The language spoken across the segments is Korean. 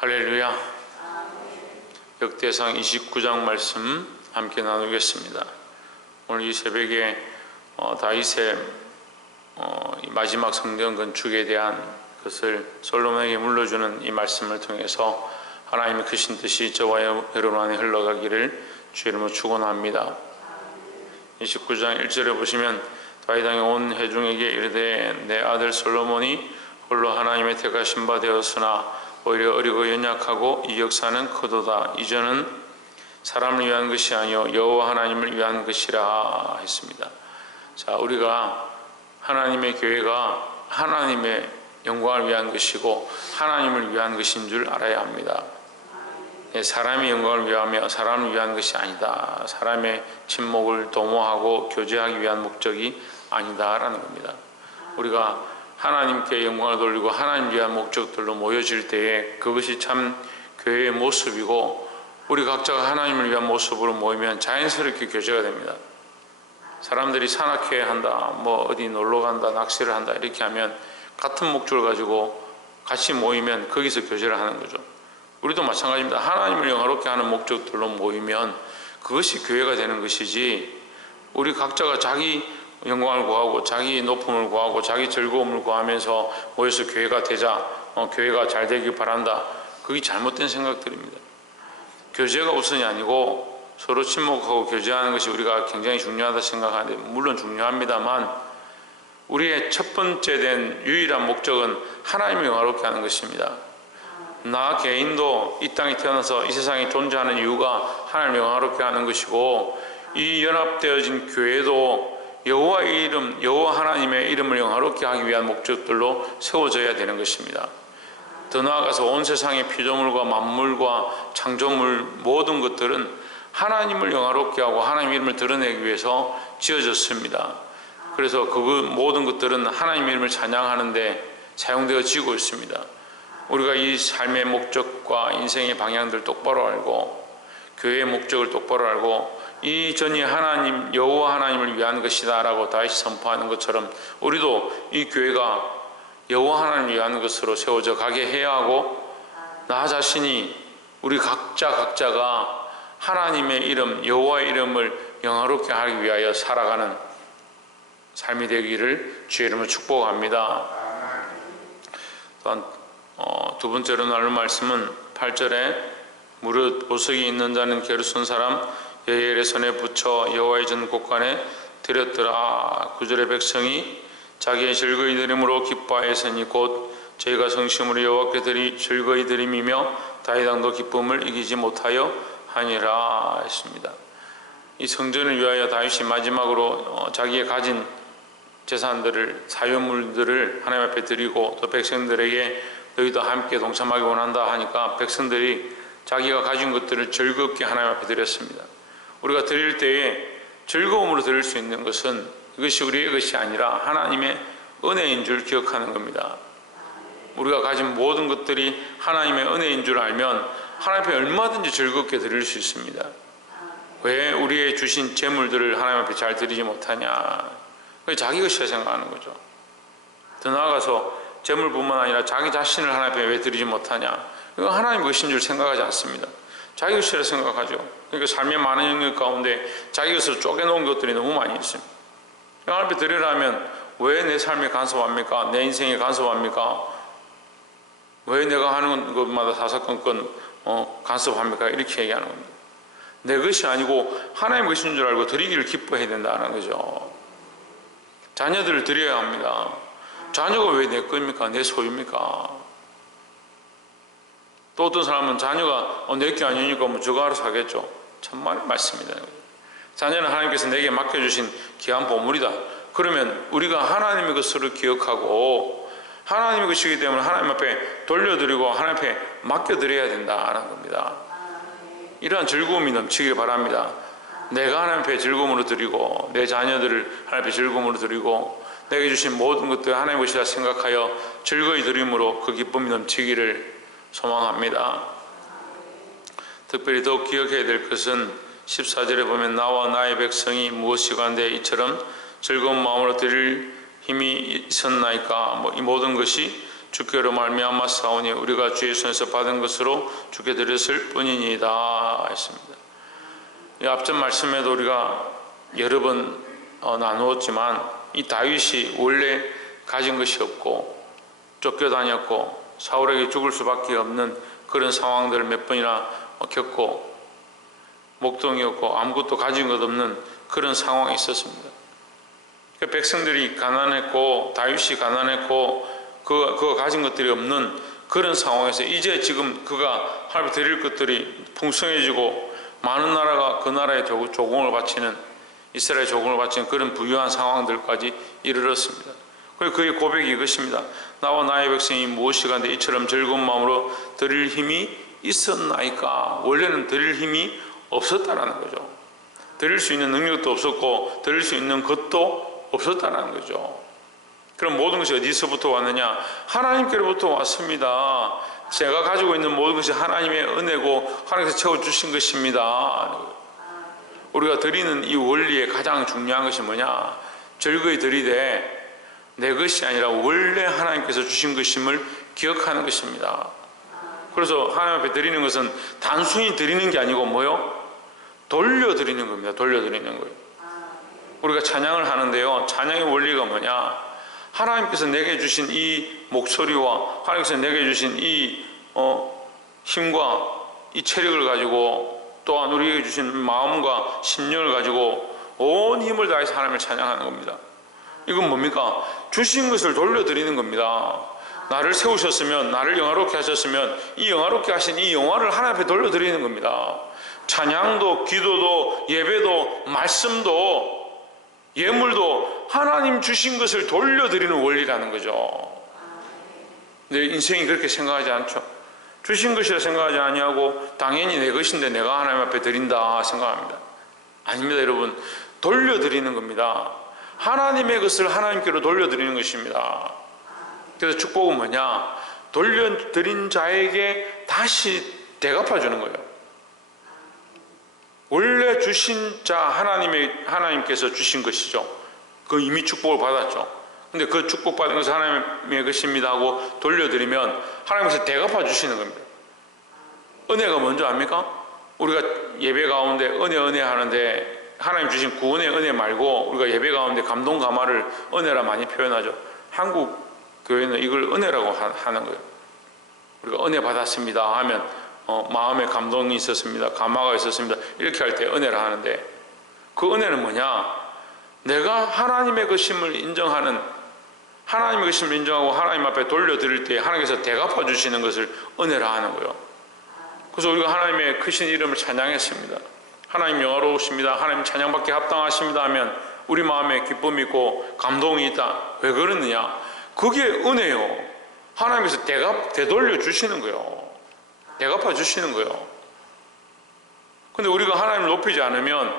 할렐루야. 역대상 29장 말씀 함께 나누겠습니다. 오늘 이 새벽에 다윗의 마지막 성전 건축에 대한 것을 솔로몬에게 물려주는 이 말씀을 통해서 하나님의 크신 뜻이 저와 여러분 안에 흘러가기를 주의 이름으로 축원합니다. 29장 1절에 보시면 다윗 왕이 온 회중에게 이르되 내 아들 솔로몬이 홀로 하나님의 택하신 바 되었으나 오히려 어리고 연약하고 이 역사는 크도다. 이전은 사람을 위한 것이 아니요 여호와 하나님을 위한 것이라 했습니다. 자, 우리가 하나님의 교회가 하나님의 영광을 위한 것이고 하나님을 위한 것인 줄 알아야 합니다. 사람의 영광을 위하며 사람을 위한 것이 아니다. 사람의 친목을 도모하고 교제하기 위한 목적이 아니다라는 겁니다. 우리가 하나님께 영광을 돌리고 하나님 위한 목적들로 모여질 때에 그것이 참 교회의 모습이고 우리 각자가 하나님을 위한 모습으로 모이면 자연스럽게 교제가 됩니다. 사람들이 산악회 한다, 어디 놀러 간다, 낚시를 한다 이렇게 하면 같은 목적을 가지고 같이 모이면 거기서 교제를 하는 거죠. 우리도 마찬가지입니다. 하나님을 영화롭게 하는 목적들로 모이면 그것이 교회가 되는 것이지 우리 각자가 자기 영광을 구하고 자기 높음을 구하고 자기 즐거움을 구하면서 모여서 교회가 되자, 교회가 잘 되길 바란다. 그게 잘못된 생각들입니다. 교제가 우선이 아니고 서로 친목하고 교제하는 것이 우리가 굉장히 중요하다 생각하는데 물론 중요합니다만 우리의 첫 번째 된 유일한 목적은 하나님을 영화롭게 하는 것입니다. 나 개인도 이 땅에 태어나서 이 세상에 존재하는 이유가 하나님을 영화롭게 하는 것이고 이 연합되어진 교회도 여호와의 이름, 여호와 하나님의 이름을 영화롭게 하기 위한 목적들로 세워져야 되는 것입니다. 더 나아가서 온 세상의 피조물과 만물과 창조물 모든 것들은 하나님을 영화롭게 하고 하나님의 이름을 드러내기 위해서 지어졌습니다. 그래서 그 모든 것들은 하나님의 이름을 찬양하는데 사용되어지고 있습니다. 우리가 이 삶의 목적과 인생의 방향들 똑바로 알고 교회의 목적을 똑바로 알고 이 전이 하나님 여호와 하나님을 위한 것이다 라고 다윗이 선포하는 것처럼 우리도 이 교회가 여호와 하나님을 위한 것으로 세워져 가게 해야 하고 나 자신이 우리 각자가 하나님의 이름 여호와의 이름을 영화롭게 하기 위하여 살아가는 삶이 되기를 주의 이름으로 축복합니다. 또한 두 번째로 나눌 말씀은 8절에 무릇 보석이 있는 자는 게르손 사람 여호엘의 손에 붙여 여호와의 전 곳간에 드렸더라. 9절의 백성이 자기의 즐거이 드림으로 기뻐하였으니 곧 저희가 성심으로 여호와께 즐거이 드림이며 다윗 왕도 기쁨을 이기지 못하여 하니라 했습니다. 이 성전을 위하여 다윗이 마지막으로 자기의 가진 재산들을 사유물들을 하나님 앞에 드리고 또 백성들에게 너희도 함께 동참하기 원한다 하니까 백성들이 자기가 가진 것들을 즐겁게 하나님 앞에 드렸습니다. 우리가 드릴 때에 즐거움으로 드릴 수 있는 것은 이것이 우리의 것이 아니라 하나님의 은혜인 줄 기억하는 겁니다. 우리가 가진 모든 것들이 하나님의 은혜인 줄 알면 하나님 앞에 얼마든지 즐겁게 드릴 수 있습니다. 왜 우리의 주신 재물들을 하나님 앞에 잘 드리지 못하냐? 그게 자기 것이라 생각하는 거죠. 더 나아가서 재물뿐만 아니라 자기 자신을 하나님 앞에 왜 드리지 못하냐? 이건 하나님 것인 줄 생각하지 않습니다. 자기 것이라 생각하죠. 그러니까 삶의 많은 영역 가운데 자기 것으로 쪼개놓은 것들이 너무 많이 있습니다. 하나님 앞에 드리려면 왜 내 삶에 간섭합니까? 내 인생에 간섭합니까? 왜 내가 하는 것마다 사사건건 간섭합니까? 이렇게 얘기하는 겁니다. 내 것이 아니고 하나님 것인 줄 알고 드리기를 기뻐해야 된다는 거죠. 자녀들을 드려야 합니다. 자녀가 왜 내 겁니까? 내 소유입니까? 또 어떤 사람은 자녀가 내 게 아니니까 저거 알아서 하겠죠. 참말 맞습니다. 자녀는 하나님께서 내게 맡겨주신 귀한 보물이다. 그러면 우리가 하나님의 것으로 기억하고 하나님의 것이기 때문에 하나님 앞에 돌려드리고 하나님 앞에 맡겨드려야 된다는 겁니다. 이러한 즐거움이 넘치길 바랍니다. 내가 하나님 앞에 즐거움으로 드리고 내 자녀들을 하나님 앞에 즐거움으로 드리고 내게 주신 모든 것들 하나님의 것이라 생각하여 즐거이 드림으로 그 기쁨이 넘치기를 소망합니다. 특별히 더욱 기억해야 될 것은 14절에 보면 나와 나의 백성이 무엇이간데 이처럼 즐거운 마음으로 드릴 힘이 있었나이까 이 모든 것이 주께로 말미암아 사오니 우리가 주의 손에서 받은 것으로 주께 드렸을 뿐이니이다 했습니다. 이 앞전 말씀에도 우리가 여러 번 나누었지만 이 다윗이 원래 가진 것이 없고 쫓겨다녔고 사울에게 죽을 수밖에 없는 그런 상황들을 몇 번이나 겪고 목동이었고 아무것도 가진 것 없는 그런 상황이 있었습니다. 백성들이 가난했고 다윗이 가난했고 그가 가진 것들이 없는 그런 상황에서 이제 지금 그가 하나님 드릴 것들이 풍성해지고 많은 나라가 그 나라에 조공을 바치는 이스라엘 조공을 바치는 그런 부유한 상황들까지 이르렀습니다. 그리고 그의 고백이 이것입니다. 나와 나의 백성이 무엇이간데 이처럼 즐거운 마음으로 드릴 힘이 있었나이까. 원래는 드릴 힘이 없었다라는 거죠. 드릴 수 있는 능력도 없었고 드릴 수 있는 것도 없었다라는 거죠. 그럼 모든 것이 어디서부터 왔느냐? 하나님께로부터 왔습니다. 제가 가지고 있는 모든 것이 하나님의 은혜고 하나님께서 채워주신 것입니다. 우리가 드리는 이 원리의 가장 중요한 것이 뭐냐? 즐거이 드리되 내 것이 아니라 원래 하나님께서 주신 것임을 기억하는 것입니다. 그래서 하나님 앞에 드리는 것은 단순히 드리는 게 아니고 뭐요? 돌려드리는 겁니다. 돌려드리는 거예요. 우리가 찬양을 하는데요, 찬양의 원리가 뭐냐? 하나님께서 내게 주신 이 목소리와 하나님께서 내게 주신 이 힘과 이 체력을 가지고 또한 우리에게 주신 마음과 심령을 가지고 온 힘을 다해서 하나님을 찬양하는 겁니다. 이건 뭡니까? 주신 것을 돌려드리는 겁니다. 나를 세우셨으면, 나를 영화롭게 하셨으면 이 영화롭게 하신 이 영화를 하나님 앞에 돌려드리는 겁니다. 찬양도 기도도 예배도 말씀도 예물도 하나님 주신 것을 돌려드리는 원리라는 거죠. 내 인생이 그렇게 생각하지 않죠. 주신 것이라 생각하지 아니하고 당연히 내 것인데 내가 하나님 앞에 드린다 생각합니다. 아닙니다. 여러분, 돌려드리는 겁니다. 하나님의 것을 하나님께로 돌려드리는 것입니다. 그래서 축복은 뭐냐? 돌려드린 자에게 다시 대갚아주는 거예요. 원래 주신 자 하나님께서 주신 것이죠. 그 이미 축복을 받았죠. 근데 그 축복받은 것은 하나님의 것입니다 하고 돌려드리면 하나님께서 대갚아 주시는 겁니다. 은혜가 뭔지 압니까? 우리가 예배 가운데 은혜 하는데 하나님 주신 구원의 은혜 말고 우리가 예배 가운데 감동 감화를 은혜라 많이 표현하죠. 한국 교회는 이걸 은혜라고 하는 거예요. 우리가 은혜 받았습니다 하면 마음에 감동이 있었습니다, 감화가 있었습니다 이렇게 할 때 은혜라 하는데, 그 은혜는 뭐냐? 내가 하나님의 것임을 인정하는, 하나님의 것임을 인정하고 하나님 앞에 돌려드릴 때 하나님께서 대갚아 주시는 것을 은혜라 하는 거예요. 그래서 우리가 하나님의 크신 이름을 찬양했습니다. 하나님 영화로우십니다, 하나님 찬양받기 합당하십니다 하면 우리 마음에 기쁨이 있고 감동이 있다. 왜 그러느냐? 그게 은혜요. 하나님께서 되돌려 주시는 거예요. 대갚아 주시는 거예요. 근데 우리가 하나님을 높이지 않으면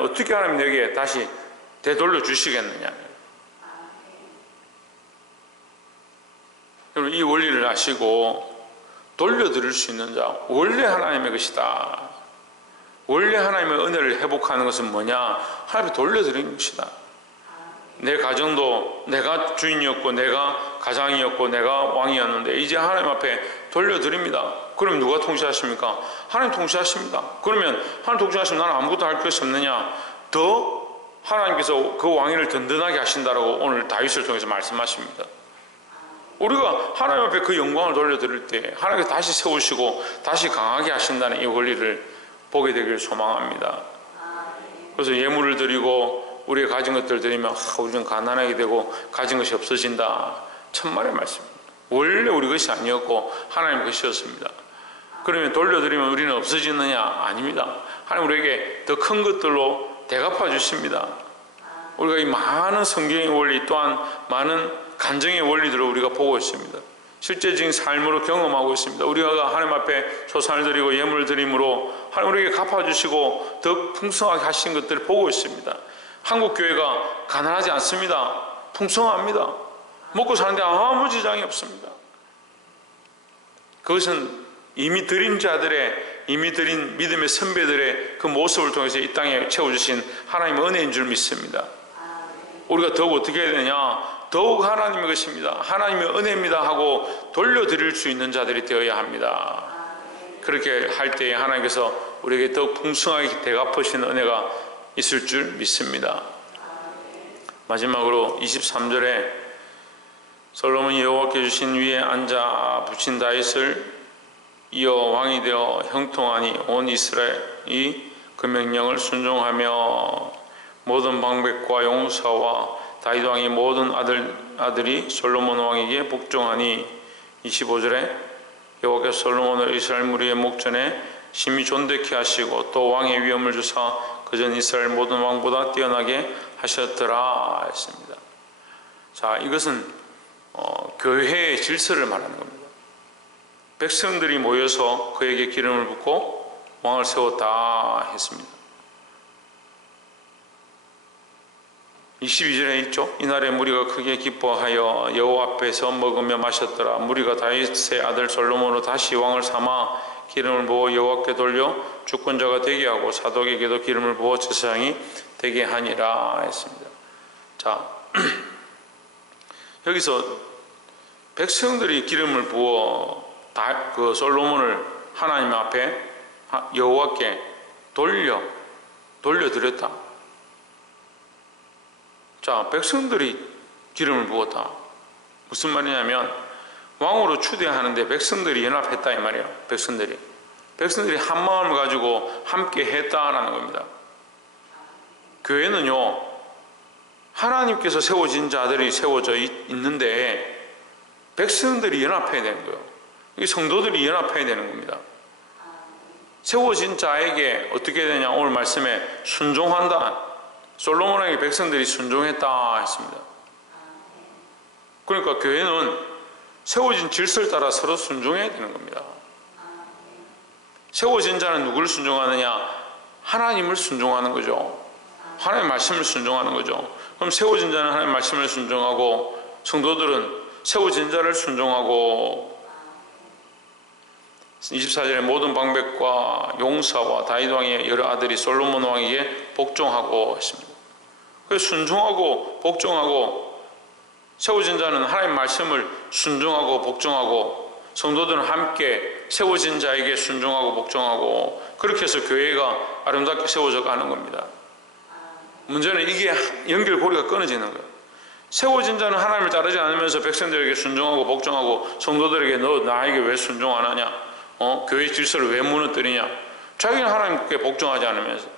어떻게 하나님 내게 다시 되돌려 주시겠느냐? 여러분, 이 원리를 아시고 돌려드릴 수 있는 자, 원래 하나님의 것이다. 원래 하나님의 은혜를 회복하는 것은 뭐냐? 하나님께 돌려드리는 것이다. 내 가정도 내가 주인이었고 내가 가장이었고 내가 왕이었는데 이제 하나님 앞에 돌려드립니다. 그럼 누가 통치하십니까? 하나님 통치하십니다. 그러면 하나님 통치하시면 나는 아무것도 할 것이 없느냐? 더 하나님께서 그 왕위를 든든하게 하신다라고 오늘 다윗을 통해서 말씀하십니다. 우리가 하나님 앞에 그 영광을 돌려드릴 때 하나님께서 다시 세우시고 다시 강하게 하신다는 이 원리를 보게 되기를 소망합니다. 그래서 예물을 드리고 우리의 가진 것들을 드리면 우리는 가난하게 되고 가진 것이 없어진다. 천만의 말씀입니다. 원래 우리 것이 아니었고 하나님의 것이었습니다. 그러면 돌려드리면 우리는 없어지느냐? 아닙니다. 하나님 우리에게 더 큰 것들로 대갚아 주십니다. 우리가 이 많은 성경의 원리 또한 많은 간증의 원리들을 우리가 보고 있습니다. 실제적인 삶으로 경험하고 있습니다. 우리가 하나님 앞에 초상을 드리고 예물을 드림으로 하나님 우리에게 갚아주시고 더 풍성하게 하신 것들을 보고 있습니다. 한국 교회가 가난하지 않습니다. 풍성합니다. 먹고 사는데 아무 지장이 없습니다. 그것은 이미 드린 자들의, 이미 드린 믿음의 선배들의 그 모습을 통해서 이 땅에 채워주신 하나님의 은혜인 줄 믿습니다. 우리가 더욱 어떻게 해야 되냐? 더욱 하나님의 것입니다, 하나님의 은혜입니다 하고 돌려드릴 수 있는 자들이 되어야 합니다. 그렇게 할 때에 하나님께서 우리에게 더욱 풍성하게 대갚으시는 은혜가 있을 줄 믿습니다. 마지막으로 23절에 솔로몬이 여호와께 주신 위에 앉아 붙인 다윗을 이어 왕이 되어 형통하니 온 이스라엘이 그 명령을 순종하며 모든 방백과 용사와 다윗 왕의 모든 아들이 솔로몬 왕에게 복종하니 25절에 여호와께서 솔로몬을 이스라엘 무리의 목전에 심히 존대케 하시고 또 왕의 위엄을 주사 그전 이스라엘 모든 왕보다 뛰어나게 하셨더라 했습니다. 자, 이것은 교회의 질서를 말하는 겁니다. 백성들이 모여서 그에게 기름을 붓고 왕을 세웠다 했습니다. 22절에 있죠. 이날에 무리가 크게 기뻐하여 여호와 앞에서 먹으며 마셨더라. 무리가 다윗의 아들 솔로몬으로 다시 왕을 삼아 기름을 부어 여호와께 돌려 주권자가 되게 하고 사독에게도 기름을 부어 제사장이 되게 하니라 했습니다. 자, 여기서 백성들이 기름을 부어 그 솔로몬을 하나님 앞에 여호와께 돌려드렸다. 자, 백성들이 기름을 부었다. 무슨 말이냐면 왕으로 추대하는데 백성들이 연합했다 이 말이에요. 백성들이 한 마음을 가지고 함께 했다라는 겁니다. 교회는요, 하나님께서 세워진 자들이 세워져 있는데 백성들이 연합해야 되는 거예요. 이 성도들이 연합해야 되는 겁니다. 세워진 자에게 어떻게 되냐, 오늘 말씀에 순종한다. 솔로몬에게 백성들이 순종했다 했습니다. 그러니까 교회는 세워진 질서를 따라 서로 순종해야 되는 겁니다. 세워진 자는 누구를 순종하느냐? 하나님을 순종하는 거죠. 하나님의 말씀을 순종하는 거죠. 그럼 세워진 자는 하나님의 말씀을 순종하고 성도들은 세워진 자를 순종하고 24절에 모든 방백과 용사와 다윗 왕의 여러 아들이 솔로몬 왕에게 복종하고 했습니다. 그래서 순종하고 복종하고 세워진 자는 하나님 말씀을 순종하고 복종하고 성도들은 함께 세워진 자에게 순종하고 복종하고 그렇게 해서 교회가 아름답게 세워져 가는 겁니다. 문제는 이게 연결고리가 끊어지는 거예요. 세워진 자는 하나님을 따르지 않으면서 백성들에게 순종하고 복종하고 성도들에게 너 나에게 왜 순종 안 하냐? 교회 질서를 왜 무너뜨리냐? 자기는 하나님께 복종하지 않으면서.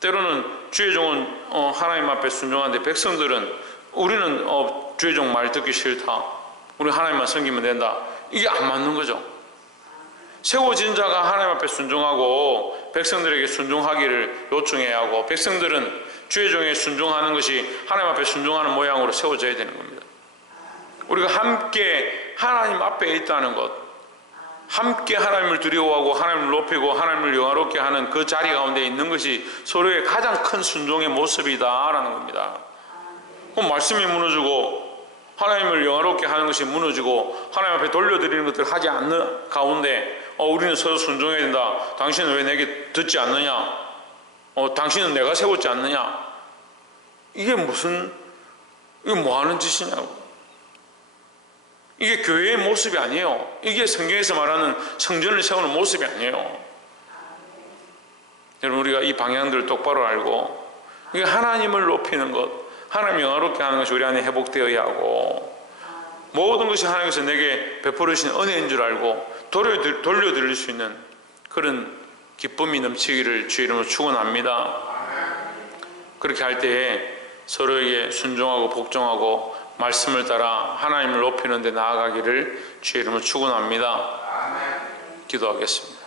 때로는 주의 종은 하나님 앞에 순종하는데 백성들은 우리는 주의 종 말 듣기 싫다. 우리 하나님만 섬기면 된다. 이게 안 맞는 거죠. 세워진 자가 하나님 앞에 순종하고 백성들에게 순종하기를 요청해야 하고 백성들은 주의 종에 순종하는 것이 하나님 앞에 순종하는 모양으로 세워져야 되는 겁니다. 우리가 함께 하나님 앞에 있다는 것, 함께 하나님을 두려워하고 하나님을 높이고 하나님을 영화롭게 하는 그 자리 가운데 있는 것이 서로의 가장 큰 순종의 모습이다라는 겁니다. 그럼 말씀이 무너지고 하나님을 영화롭게 하는 것이 무너지고 하나님 앞에 돌려드리는 것들을 하지 않는 가운데 우리는 서로 순종해야 된다. 당신은 왜 내게 듣지 않느냐? 당신은 내가 세웠지 않느냐? 이게 뭐 하는 짓이냐고. 이게 교회의 모습이 아니에요. 이게 성경에서 말하는 성전을 세우는 모습이 아니에요. 여러분, 우리가 이 방향들을 똑바로 알고 이게 하나님을 높이는 것, 하나님 영화롭게 하는 것이 우리 안에 회복되어야 하고 모든 것이 하나님께서 내게 베풀으신 은혜인 줄 알고 돌려드릴 수 있는 그런 기쁨이 넘치기를 주의 이름으로 축원합니다. 그렇게 할 때에 서로에게 순종하고 복종하고 말씀을 따라 하나님을 높이는 데 나아가기를 주의 이름으로 축원합니다. 기도하겠습니다.